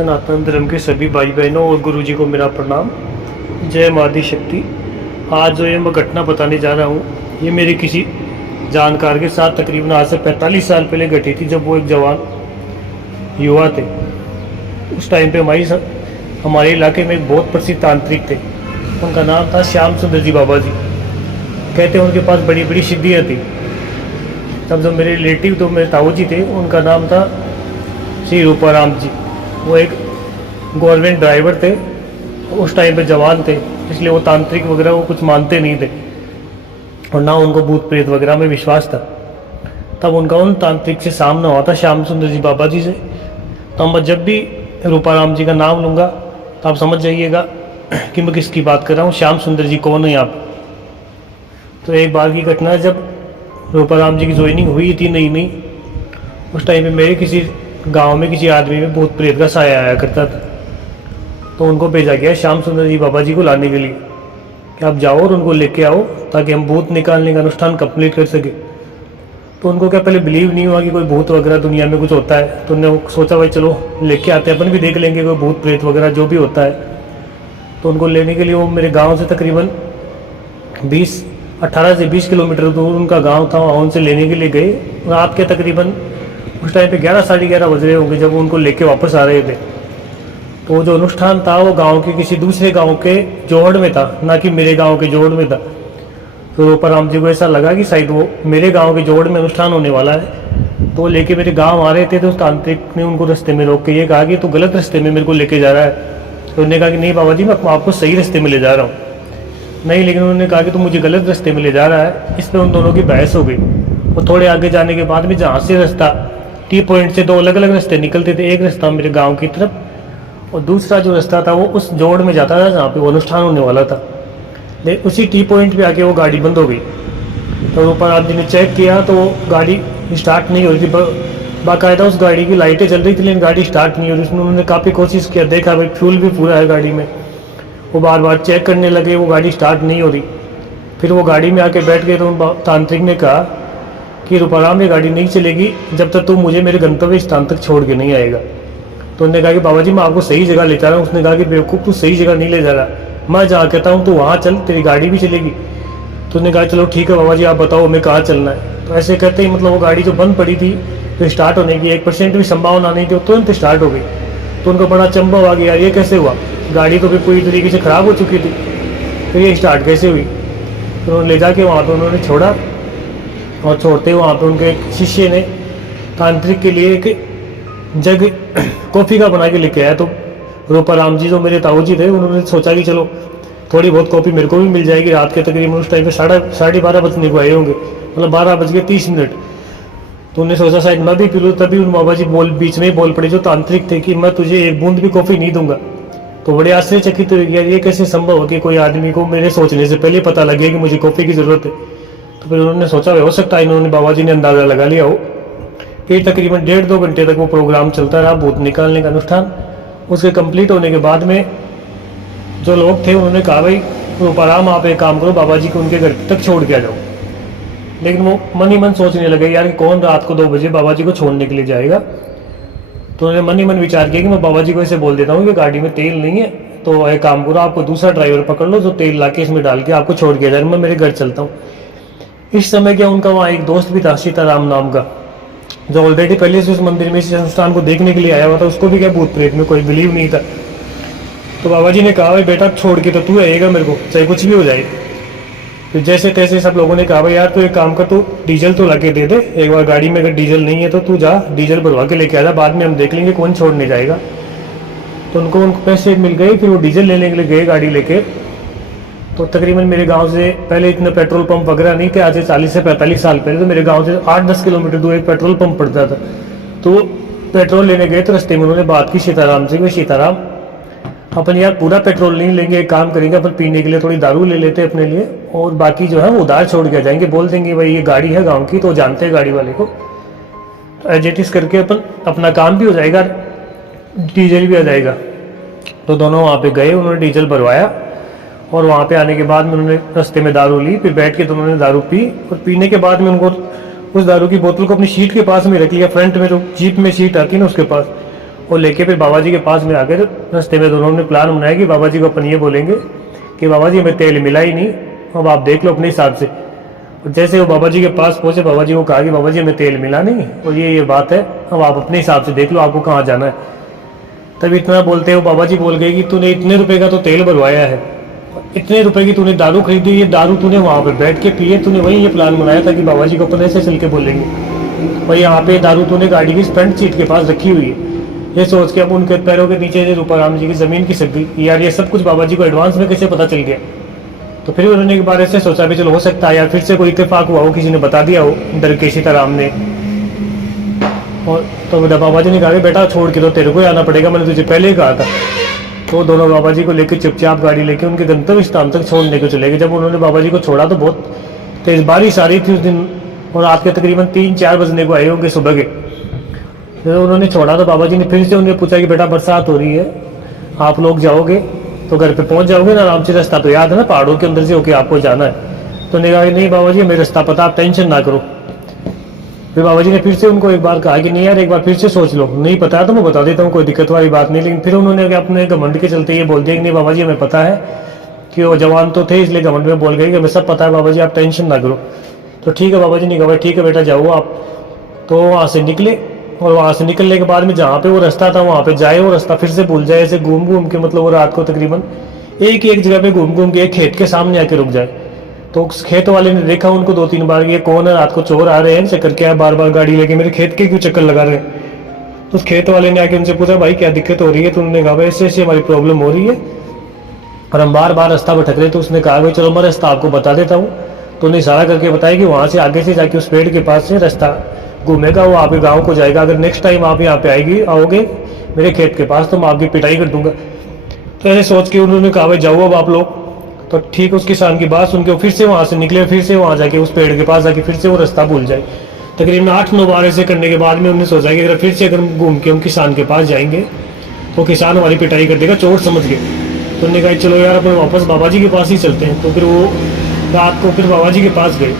सनातन धर्म के सभी भाई बहनों और गुरुजी को मेरा प्रणाम। जय माँ आदि शक्ति। आज जो ये मैं घटना बताने जा रहा हूँ, ये मेरे किसी जानकार के साथ तकरीबन आज से 45 साल पहले घटी थी, जब वो एक जवान युवा थे। उस टाइम पे हमारे इलाके में एक बहुत प्रसिद्ध तांत्रिक थे। उनका नाम था श्याम सुंदर जी बाबा जी। कहते हैं उनके पास बड़ी बड़ी सिद्धियाँ थी। तब जो मेरे रिलेटिव तो मेरे ताऊ जी थे, उनका नाम था श्री रूपाराम जी। वो एक गवर्नमेंट ड्राइवर थे, उस टाइम पे जवान थे, इसलिए वो तांत्रिक वगैरह वो कुछ मानते नहीं थे और ना उनको भूत प्रेत वगैरह में विश्वास था। तब उनका उन तांत्रिक से सामना हुआ था श्याम सुंदर जी बाबा जी से। तो मैं जब भी रूपाराम जी का नाम लूँगा तो आप समझ जाइएगा कि मैं किसकी बात कर रहा हूँ, श्याम सुंदर जी कौन है आप। तो एक बार की घटना, जब रूपाराम जी की ज्वाइनिंग हुई थी नई नई, उस टाइम पे मेरे किसी गांव में किसी आदमी में भूत प्रेत का साया आया करता था। तो उनको भेजा गया श्याम सुंदर जी बाबा जी को लाने के लिए कि आप जाओ और उनको लेके आओ ताकि हम भूत निकालने का अनुष्ठान कंप्लीट कर सके। तो उनको क्या पहले बिलीव नहीं हुआ कि कोई भूत वगैरह दुनिया में कुछ होता है। तो उन्होंने सोचा भाई चलो लेके आते हैं, अपन भी देख लेंगे कोई भूत प्रेत वगैरह जो भी होता है। तो उनको लेने के लिए वो मेरे गाँव से तकरीबन 18 से 20 किलोमीटर दूर उनका गांव था, वहाँ उनसे लेने के लिए गए। रात के तकरीबन उस टाइम पे 11 साढ़े 11 बज रहे होंगे जब उनको लेके वापस आ रहे थे। तो वो जो अनुष्ठान था वो गांव के किसी दूसरे गांव के जोड़ में था, ना कि मेरे गांव के जोड़ में था। तो रूपाराम जी को ऐसा लगा कि शायद वो मेरे गांव के जोड़ में अनुष्ठान होने वाला है। तो लेके मेरे गाँव आ रहे थे, तो उस तांत्रिक ने उनको रास्ते में रोक के ये कहा कि तू गलत रास्ते में मेरे को लेके जा रहा है। तो उन्होंने कहा कि नहीं बाबा जी, मैं आपको सही रास्ते में ले जा रहा हूँ। नहीं, लेकिन उन्होंने कहा कि तू मुझे गलत रास्ते में ले जा रहा है। इस पर उन दोनों की बहस हो गई। और थोड़े आगे जाने के बाद में जहाँ से रास्ता टी पॉइंट से 2 अलग अलग रास्ते निकलते थे, एक रास्ता मेरे गांव की तरफ और दूसरा जो रास्ता था वो उस जोड़ में जाता था जहाँ पे वो अनुष्ठान होने वाला था। लेकिन उसी टी पॉइंट पे आके वो गाड़ी बंद हो गई। तो ऊपर आप जी ने चेक किया तो गाड़ी स्टार्ट नहीं हो रही थी। बाकायदा उस गाड़ी की लाइटें चल रही थी लेकिन गाड़ी स्टार्ट नहीं हो रही। उसमें उन्होंने काफ़ी कोशिश किया, देखा भाई फ्यूल भी पूरा है गाड़ी में। वो बार बार चेक करने लगे, वो गाड़ी स्टार्ट नहीं हो रही। फिर वो गाड़ी में आके बैठ गए। तो तांत्रिक ने कहा कि रूपाराम, ये गाड़ी नहीं चलेगी जब तक तू मुझे मेरे गंतव्य स्थान तक छोड़ के नहीं आएगा। तो उन्होंने कहा कि बाबा जी मैं आपको सही जगह ले जा रहा हूँ। उसने कहा कि बेवकूफ़, तू सही जगह नहीं ले जा रहा, मैं जहाँ कहता हूँ तू वहाँ चल, तेरी गाड़ी भी चलेगी। तो उन्होंने कहा चलो ठीक है बाबा जी, आप बताओ हमें कहाँ चलना है। तो ऐसे कहते ही मतलब वो गाड़ी जो बंद पड़ी थी, तो स्टार्ट होने की 1% भी संभावना नहीं थी, तुरंत स्टार्ट हो गई। तो उनको बड़ा चंबा हुआ कि यार ये कैसे हुआ, गाड़ी तो फिर पूरी तरीके से ख़राब हो चुकी थी, फिर ये स्टार्ट कैसे हुई। तो उन्होंने ले जाके वहाँ पे उन्होंने छोड़ा और छोड़ते वहाँ पे उनके एक शिष्य ने तांत्रिक के लिए एक जग कॉफ़ी का बना के लेके आया। तो रूपाराम जी जो मेरे ताऊ जी थे, उन्होंने सोचा कि चलो थोड़ी बहुत कॉफ़ी मेरे को भी मिल जाएगी। रात के तकरीबन उस टाइम पे 12:30 बजने को आए होंगे, मतलब 12:30 तो उन्हें सोचा शायद मैं भी पी लूँ। तभी उन बाबा जी बीच में ही बोल पड़े जो तांत्रिक थे कि मैं तुझे एक बूंद भी कॉफ़ी नहीं दूंगा। तो बड़े आश्चर्यचकित हो गया, ये कैसे संभव हो कि कोई आदमी को मेरे सोचने से पहले पता लगे कि मुझे कॉफ़ी की ज़रूरत है। तो फिर उन्होंने सोचा हो सकता है इन्होंने बाबा जी ने अंदाज़ा लगा लिया हो कि तकरीबन 1.5-2 घंटे तक वो प्रोग्राम चलता रहा, भूत निकालने का अनुष्ठान। उसके कंप्लीट होने के बाद में जो लोग थे उन्होंने कहा भाई रूपाराम आप एक काम करो, बाबा जी को उनके घर तक छोड़ के आ जाओ। लेकिन वो मन ही मन सोचने लगे यार कि कौन रात को 2 बजे बाबा जी को छोड़ने के लिए जाएगा। तो उन्होंने मन ही मन विचार किया कि मैं बाबा जी को ऐसे बोल देता हूँ कि गाड़ी में तेल नहीं है, तो एक काम करो आपको दूसरा ड्राइवर पकड़ लो जो तेल ला के इसमें डाल के आपको छोड़ के जाए, मैं मेरे घर चलता हूँ। इस समय क्या उनका वहाँ एक दोस्त भी था सीताराम नाम का, जो ऑलरेडी पहले से उस मंदिर में इस अनुष्ठान को देखने के लिए आया हुआ था। उसको भी क्या भूत प्रेत में कोई बिलीव नहीं था। तो बाबा जी ने कहा भाई बेटा छोड़ के तो तू आएगा मेरे को, चाहे कुछ भी हो जाए। फिर जैसे तैसे सब लोगों ने कहा भाई यार तू एक काम कर, तू डीजल तो ला के दे दे एक बार, गाड़ी में अगर डीजल नहीं है तो तू जा डीजल भरवा के लेके आ जा, बाद में हम देख लेंगे कौन छोड़ने जाएगा। तो उनको पैसे मिल गए, फिर वो डीजल लेने के लिए गए गाड़ी लेके। तो तकरीबन मेरे गांव से पहले इतने पेट्रोल पंप वगैरह नहीं थे, आज से 40 से 45 साल पहले तो मेरे गांव से 8-10 किलोमीटर दूर एक पेट्रोल पंप पड़ता था। तो पेट्रोल लेने गए तो रास्ते में उन्होंने बात की सीताराम से, भाई सीताराम अपन यार पूरा पेट्रोल नहीं लेंगे, एक काम करेंगे अपन पीने के लिए थोड़ी दारू ले लेते हैं अपने लिए और बाकी जो है वो उधार छोड़ के जाएंगे, बोल देंगे भाई ये गाड़ी है गाँव की तो जानते हैं गाड़ी वाले को, तो एडजस्ट करके अपन अपना काम भी हो जाएगा, डीजल भी आ जाएगा। तो दोनों वहाँ पे गए, उन्होंने डीजल भरवाया और वहाँ पे आने के बाद में उन्होंने रास्ते में दारू ली। फिर बैठ के दोनों ने दारू पी और पीने के बाद में उनको उस दारू की बोतल को अपनी सीट के पास में रख लिया, फ्रंट में जो जीप में सीट आती है ना उसके पास, और लेके फिर बाबा जी के पास में आकर रास्ते में दोनों ने प्लान बनाया कि बाबा जी को अपन ये बोलेंगे कि बाबा जी हमें तेल मिला ही नहीं, अब आप देख लो अपने हिसाब से। और जैसे वो बाबा जी के पास पहुंचे, बाबा जी को कहा कि बाबा जी हमें तेल मिला नहीं और ये बात है, अब आप अपने हिसाब से देख लो आपको कहाँ जाना है। तब इतना बोलते हो बाबा जी बोल गए कि तूने इतने रुपए का तो तेल भरवाया है, इतने रुपए की तूने दारू खरीदी, ये दारू तूने वहाँ पर बैठ के पिए, तूने वही ये प्लान बनाया था कि बाबा जी को अपन ऐसे चल के बोलेंगे, और यहाँ पे दारू तूने गाड़ी की फ्रंट सीट के पास रखी हुई है। ये सोच के अब उनके पैरों के नीचे से रूपाराम जी की ज़मीन खिसक गई। यार ये सब कुछ बाबा जी को एडवांस में कैसे पता चल गया? तो फिर उन्होंने एक बार ऐसे सोचा भी चलो हो सकता है यार फिर से कोई इत्तेफाक हुआ हो, किसी ने बता दिया हो डर के सीताराम ने। और तो बाबा जी ने कहा कि बेटा छोड़ के तो तेरे को ही आना पड़ेगा, मैंने तुझे पहले ही कहा था। तो दोनों बाबा जी को लेकर चुपचाप गाड़ी लेके उनके गंतव्य स्थान तक छोड़ने को चले गए। जब उन्होंने बाबा जी को छोड़ा तो बहुत तेज बारिश आ रही थी उस दिन, और रात के तकरीबन 3-4 बजने को आए होंगे सुबह के। जब उन्होंने छोड़ा तो बाबा जी ने फिर से उन्हें पूछा कि बेटा बरसात हो रही है, आप लोग जाओगे तो घर पे पहुंच जाओगे ना आराम से, रास्ता तो याद है ना, पहाड़ों के अंदर से होके आपको जाना है। तो उन्होंने कहा कि नहीं बाबा जी हमें रास्ता पता, आप टेंशन ना करो। फिर बाबा जी ने फिर से उनको एक बार कहा कि नहीं यार एक बार फिर से सोच लो, नहीं पता है तो मैं बता देता हूँ, कोई दिक्कत वाली बात नहीं। लेकिन फिर उन्होंने अपने घमंड के चलते ये बोल दिया कि नहीं बाबा जी हमें पता है कि वो जवान तो थे, इसलिए घमंड में बोल गए कि हमें सब पता है बाबा जी, आप टेंशन ना करो। तो ठीक है बाबा जी ने कहा ठीक है बेटा जाओ आप। तो वहाँ से निकले, और वहाँ से निकलने के बाद में जहाँ पे वो रास्ता था वहाँ पे जाए, वो रास्ता फिर से भूल जाए, ऐसे घूम घूम के, मतलब वो रात को तकरीबन एक जगह पे घूम घूम के एक खेत के सामने आके रुक जाए। तो उस खेत वाले ने देखा उनको 2-3 बार, ये कौन है, रात को चोर आ रहे हैं, चक्कर क्या है, बार बार गाड़ी लेके मेरे खेत के क्यों चक्कर लगा रहे हैं। तो उस खेत वाले ने आके उनसे पूछा भाई क्या दिक्कत हो रही है? तो उन्होंने कहा भाई ऐसे ऐसे हमारी प्रॉब्लम हो रही है और हम बार बार रास्ता भटक रहे। तो उसने कहा भाई चलो मैं रास्ता आपको बता देता हूँ। तो उन्हें इशारा करके बताया कि वहाँ से आगे से जाके उस पेड़ के पास से रास्ता घूमेगा, वो आपके गाँव को जाएगा। अगर नेक्स्ट टाइम आप यहाँ पे आओगे मेरे खेत के पास तो मैं आपकी पिटाई कर दूंगा। तो ऐसे सोच के उन्होंने कहा भाई जाओ अब आप लोग। तो ठीक उस किसान की बात सुन के फिर से वहाँ से निकले, फिर से वहाँ जाके उस पेड़ के पास जाके फिर से वो रास्ता भूल जाए। तकरीबन 8-9 बार ऐसे करने के बाद में उन्होंने सोचा कि अगर फिर से अगर घूम के हम किसान के पास जाएंगे तो किसान हमारी पिटाई कर देगा, चोट समझ गए। तो उन्होंने कहा चलो यार अपन वापस बाबा जी के पास ही चलते हैं। तो फिर वो रात को फिर बाबा जी के पास गए।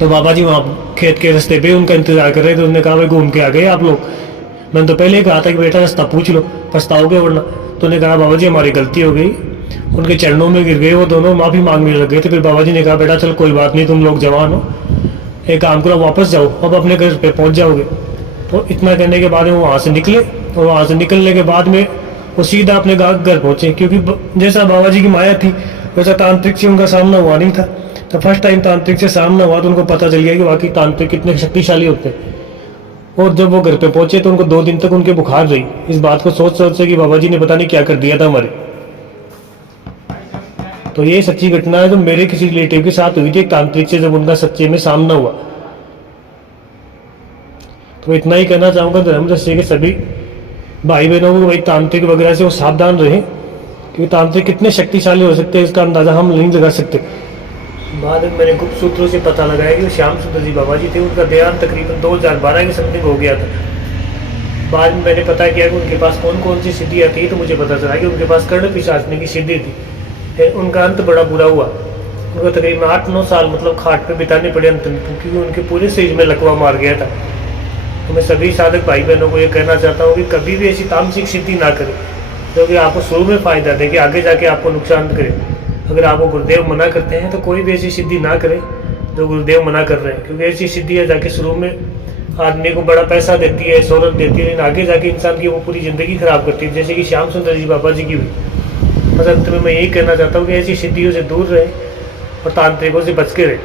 तो बाबा जी वहाँ खेत के रास्ते पे उनका इंतजार कर रहे थे। उन्होंने कहा भाई घूम के आ गए आप लोग, मैंने तो पहले ही कहा था कि बेटा रास्ता पूछ लो, पछताओगे वरना। तो उन्होंने कहा बाबा जी हमारी गलती हो गई, उनके चरणों में गिर गए, वो दोनों माफ़ी मांगने लग गए थे। फिर बाबा जी ने कहा बेटा चल कोई बात नहीं, तुम लोग जवान हो, एक काम करो वापस जाओ, अब अपने घर पे पहुंच जाओगे। तो इतना कहने के बाद में वो वहाँ से निकले, और वहाँ से निकलने के बाद में वो सीधा अपने घर पहुंचे। क्योंकि जैसा बाबा जी की माया थी वैसा तांत्रिक से उनका सामना हुआ नहीं था। तो फर्स्ट टाइम तांत्रिक से सामना हुआ तो उनको पता चल गया कि वाकई तांत्रिक कितने शक्तिशाली होते हैं। और जब वो घर पे पहुंचे तो उनको 2 दिन तक उनके बुखार रही, इस बात को सोच सोच से कि बाबा जी ने पता नहीं क्या कर दिया था हमारे। तो ये सच्ची घटना है जो मेरे किसी रिलेटिव के साथ हुई थी, एक तांत्रिक से जब उनका सच्चे में सामना हुआ। तो इतना ही कहना चाहूँगा धर्म रस्से के सभी भाई बहनों को भाई तांत्रिक वगैरह से वो सावधान रहें, क्योंकि तांत्रिक कितने शक्तिशाली हो सकते हैं इसका अंदाज़ा हम नहीं लगा सकते। बाद में मैंने गुप्त सूत्रों से पता लगाया कि श्याम सुंदर जी बाबा जी थे, उनका देहांत तकरीबन 2012 के समथिंग हो गया था। बाद में मैंने पता किया कि उनके पास कौन कौन सी सिद्धियाँ थी, तो मुझे पता चला कि उनके पास कर्ण पिशाचने की सिद्धि थी। फिर उनका अंत बड़ा बुरा हुआ, उनको तकरीबन 8-9 साल मतलब खाट पे बिताने पड़े अंत में, क्योंकि उनके पूरे शरीर में लकवा मार गया था। तो मैं सभी साधक भाई बहनों को ये कहना चाहता हूँ कि कभी भी ऐसी तामसिक सिद्धि ना करें क्योंकि आपको शुरू में फ़ायदा दे कि आगे जाके आपको नुकसान करे। अगर आपको गुरुदेव मना करते हैं तो कोई भी ऐसी सिद्धि ना करें जो गुरुदेव मना कर रहे हैं, क्योंकि ऐसी सिद्धियाँ जाके शुरू में आदमी को बड़ा पैसा देती है, शोहरत देती है, लेकिन आगे जाके इंसान की वो पूरी ज़िंदगी खराब करती है, जैसे कि श्याम सुंदर जी बाबा जी की हुई। बस अंत में मैं यही कहना चाहता हूँ कि ऐसी सिद्धियों से दूर रहे और तांत्रिकों से बच के रहे।